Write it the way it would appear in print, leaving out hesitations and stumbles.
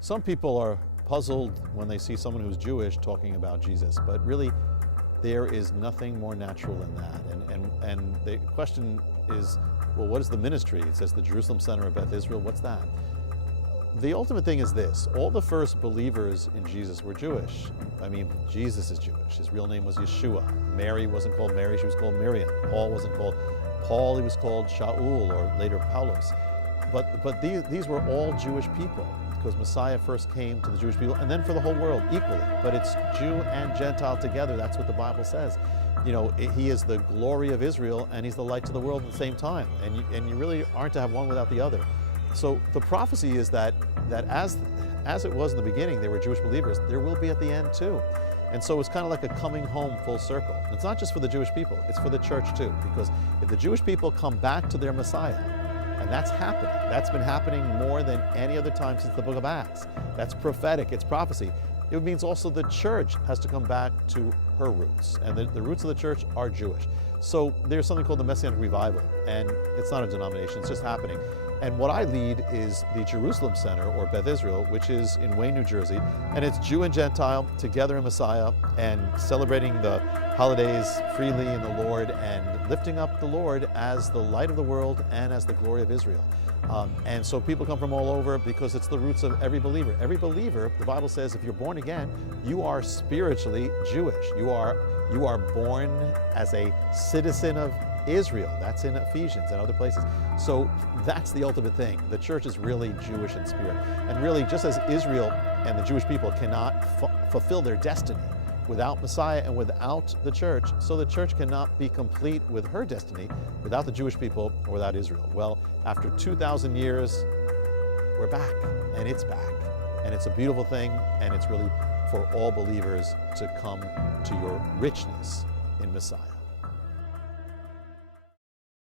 Some people are puzzled when they see someone who's Jewish talking about Jesus, but really there is nothing more natural than that. And the question is, well, what is the ministry? It says the Jerusalem Center of Beth Israel. What's that? The ultimate thing is this: all the first believers in Jesus were Jewish. I mean, Jesus is Jewish. His real name was Yeshua. Mary wasn't called Mary, she was called Miriam. Paul wasn't called Paul, he was called Shaul, or later Paulus. But these were all Jewish people, because Messiah first came to the Jewish people and then for the whole world equally. But it's Jew and Gentile together. That's what the Bible says. You know, he is the glory of Israel and he's the light to the world at the same time. And you really aren't to have one without the other. So the prophecy is that as it was in the beginning, they were Jewish believers, there will be at the end too. And so it's kind of like a coming home full circle. It's not just for the Jewish people, it's for the church too. Because if the Jewish people come back to their Messiah, and that's happening. That's been happening more than any other time since the book of Acts. That's prophetic, it's prophecy. It means also the church has to come back to her roots. And the roots of the church are Jewish. So there's something called the Messianic Revival. And it's not a denomination, it's just happening. And what I lead is the Jerusalem Center, or Beth Israel, which is in Wayne, New Jersey. And it's Jew and Gentile together in Messiah and celebrating the holidays freely in the Lord and lifting up the Lord as the light of the world and as the glory of Israel. And so people come from all over because it's the roots of every believer. Every believer, the Bible says, if you're born again, you are spiritually Jewish. You are born as a citizen of Israel. That's in Ephesians and other places. So that's the ultimate thing. The church is really Jewish in spirit. And really, just as Israel and the Jewish people cannot fulfill their destiny without Messiah and without the church, so the church cannot be complete with her destiny without the Jewish people or without Israel. Well, after 2,000 years, we're back, and it's back. And it's a beautiful thing, and it's really for all believers to come to your richness in Messiah.